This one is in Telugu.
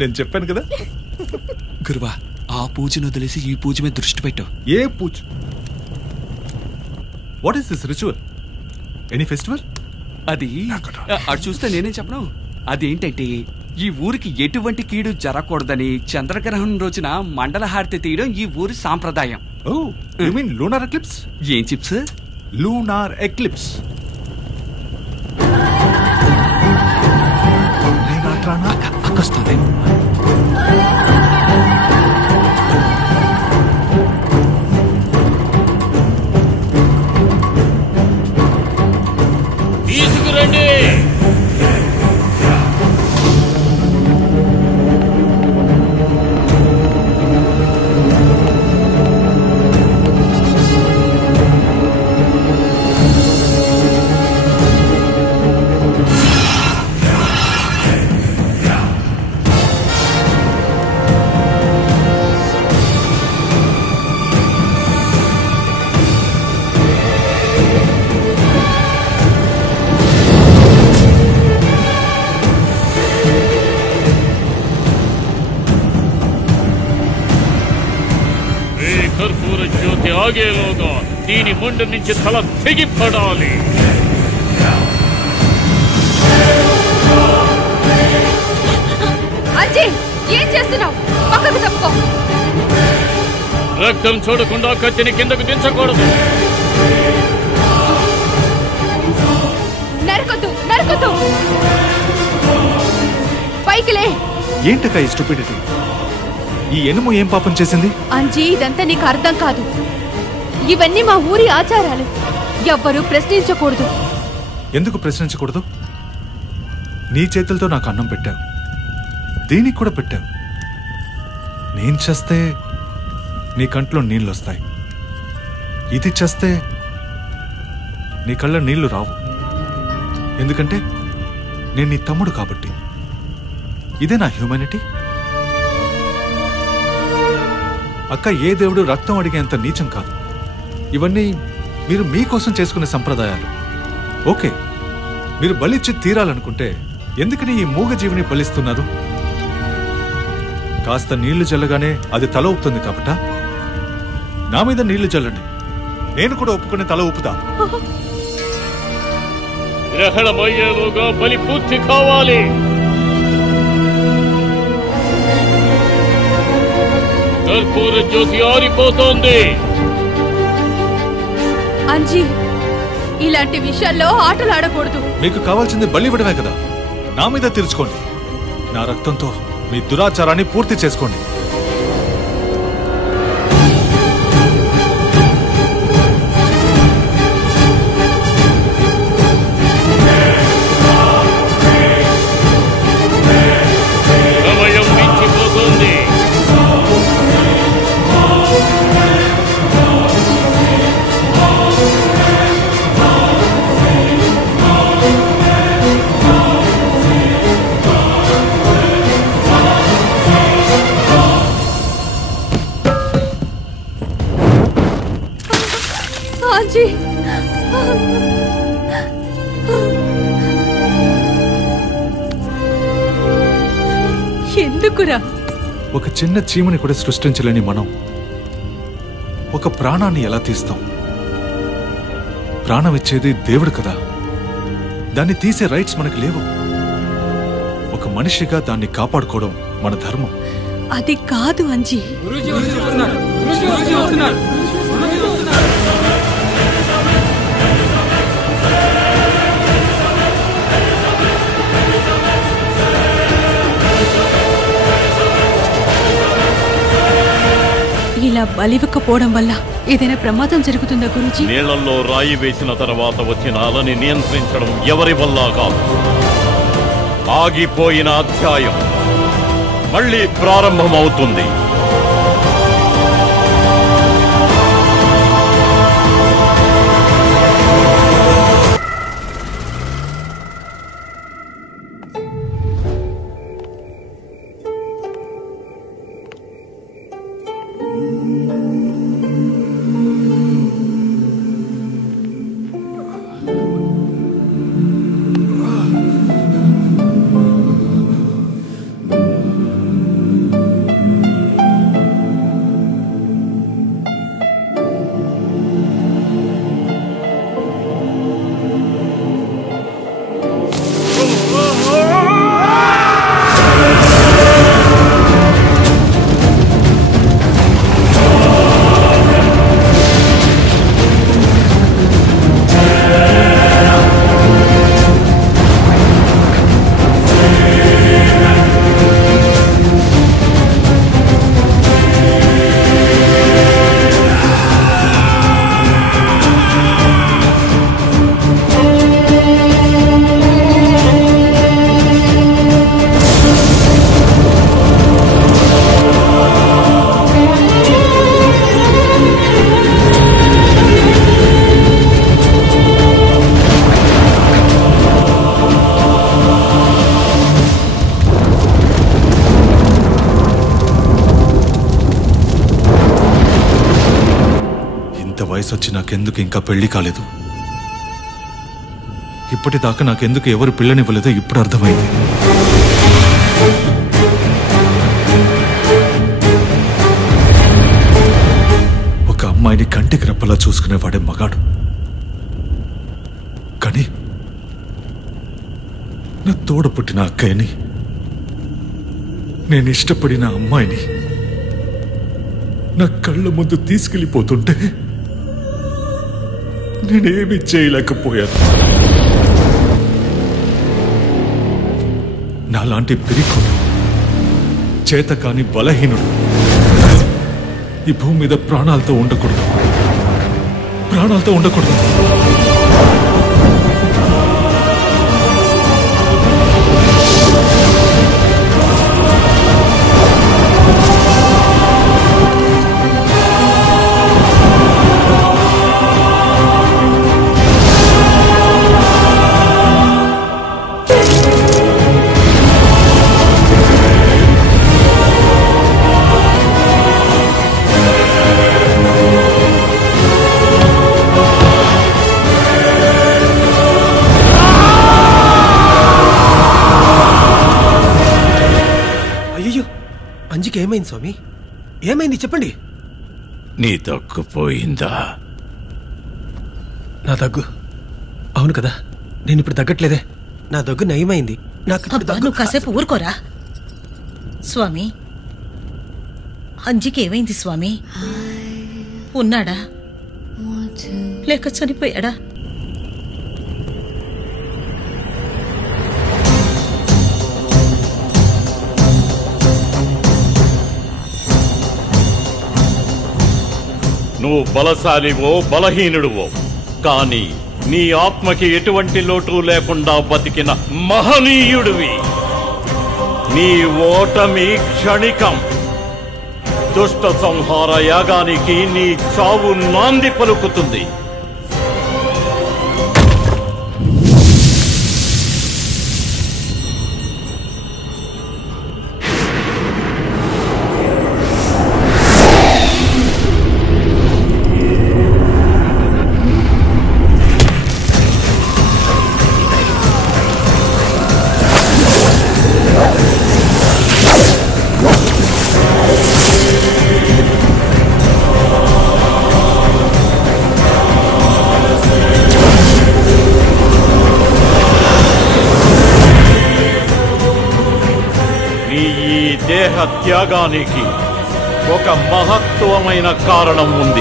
నేను చెప్పాను కదా. గురువా, ఆ పూజను వదిలేసి ఈ పూజ మీద దృష్టి పెట్టావు. ఏ పూజ? What is this ritual? Any festival? అది అటు చూస్తే నేనేం చెప్పను. అదేంటంటే ఈ ఊరికి ఎటువంటి కీడు జరగకూడదని చంద్రగ్రహణం రోజున మండల హారతి తీయడం ఈ ఊరి సాంప్రదాయం. Oh, you mean lunar eclipse? ఏం చిప్స్? Lunar eclipse. అక్కొస్తుంది. తీసుకురండి. కర్పూర జ్యోతి ఆగేలోగా దీని ముందు నుంచి తల తెగిపడాలి. ఏం చేస్తున్నావు? పక్కకు తప్పుకో. రక్తం చూడకుండా కత్తిని కిందకు దించకూడదు. నరకొద్దు, నరకొద్దు. పైకిలే. ఏంటక్క ఈ స్టూపిడిటీ? ఈ ఎనుము ఏం పాపం చేసింది? అంజీ, ఇదంతా నీకు అర్థం కాదు. ఇవన్నీ మా ఊరి ఆచారాలు. ఎవ్వరూ ప్రశ్నించకూడదు. ఎందుకు ప్రశ్నించకూడదు? నీ చేతులతో నాకు అన్నం పెట్టావు, దీనికి కూడా పెట్టావు. నేను చేస్తే నీ కంట్లో నీళ్ళు వస్తాయి, ఇది చేస్తే నీ కళ్ళ నీళ్లు రావు. ఎందుకంటే నేను నీ తమ్ముడు కాబట్టి. ఇదే నా హ్యూమానిటీ. అక్క, ఏ దేవుడు రక్తం అడిగేంత నీచం కాదు. ఇవన్నీ మీరు మీకోసం చేసుకునే సంప్రదాయాలు. ఓకే, మీరు బలిచ్చి తీరాలనుకుంటే ఎందుకని ఈ మూగ జీవిని బలిస్తున్నారు? కాస్త నీళ్లు చల్లగానే అది తల ఊపుతుంది కాబట్టా? నా మీద నీళ్లు చల్లండి, నేను కూడా ఒప్పుకునే తల ఊపుతా. గ్రహణమయ్యేలోగా బలి పూర్తి కావాలి. కర్పూర జ్యోతి ఆరిపోతోంది. అంజీ, ఇలాంటి విషయాల్లో ఆటలు ఆడకూడదు. మీకు కావాల్సింది బలి ఇవ్వడమే కదా, నా మీద తీర్చుకోండి. నా రక్తంతో మీ దురాచారాన్ని పూర్తి చేసుకోండి. సమయం మించిపోతుంది. అంజీ, ఎందుకురా? ఒక చిన్న చీమని కూడా సృష్టించలేని మనం ఒక ప్రాణాన్ని ఎలా తీస్తాం? ప్రాణం ఇచ్చేది దేవుడు కదా, దాన్ని తీసే రైట్స్ మనకు లేవు. ఒక మనిషిగా దాన్ని కాపాడుకోవడం మన ధర్మం. అది కాదు అంజీ. ఇలా బలివ్వకపోవడం వల్ల ఏదైనా ప్రమాదం జరుగుతుందా గురూజీ? నీళ్లలో రాయి వేసిన తర్వాత వచ్చిన అలని నియంత్రించడం ఎవరి వల్ల కాదు. ఆగిపోయిన అధ్యాయం మళ్ళీ ప్రారంభమవుతుంది. వయసు వచ్చి నాకెందుకు ఇంకా పెళ్లి కాలేదు? ఇప్పటిదాకా నాకెందుకు ఎవరు పిల్లనివ్వలేదో ఇప్పుడు అర్థమైంది. ఒక అమ్మాయిని కంటికి రెప్పలా చూసుకునేవాడే మగాడు. కానీ నా తోడ పుట్టిన అక్కయ్యని, నేను ఇష్టపడిన అమ్మాయిని నా కళ్ళ ముందు తీసుకెళ్ళిపోతుంటే నేనేమీ చేయలేకపోయాను. నాలాంటి పిరికుడు, చేతకాని బలహీనుడు ఈ భూమి మీద ప్రాణాలతో ఉండకూడదు. అంజికి ఏమైంది స్వామి? ఏమైంది చెప్పండి. నీ దగ్గు పోయిందా? నా దగ్గు? అవును కదా, నేను ఇప్పుడు తగ్గట్లేదే. నా దగ్గు నయమైంది. నువ్వు కాసేపు ఊరుకోరా స్వామి. అంజికి ఏమైంది స్వామి? ఉన్నాడా లేక చనిపోయాడా? నువ్వు బలశాలివో బలహీనుడువో, కానీ నీ ఆత్మకి ఎటువంటి లోటు లేకుండా బతికిన మహనీయుడివి. నీ ఓటమి క్షణికం. దుష్ట సంహార యాగానికి నీ చావు నాంది పలుకుతుంది. దేహ త్యాగానికి ఒక మహత్వమైన కారణం ఉంది.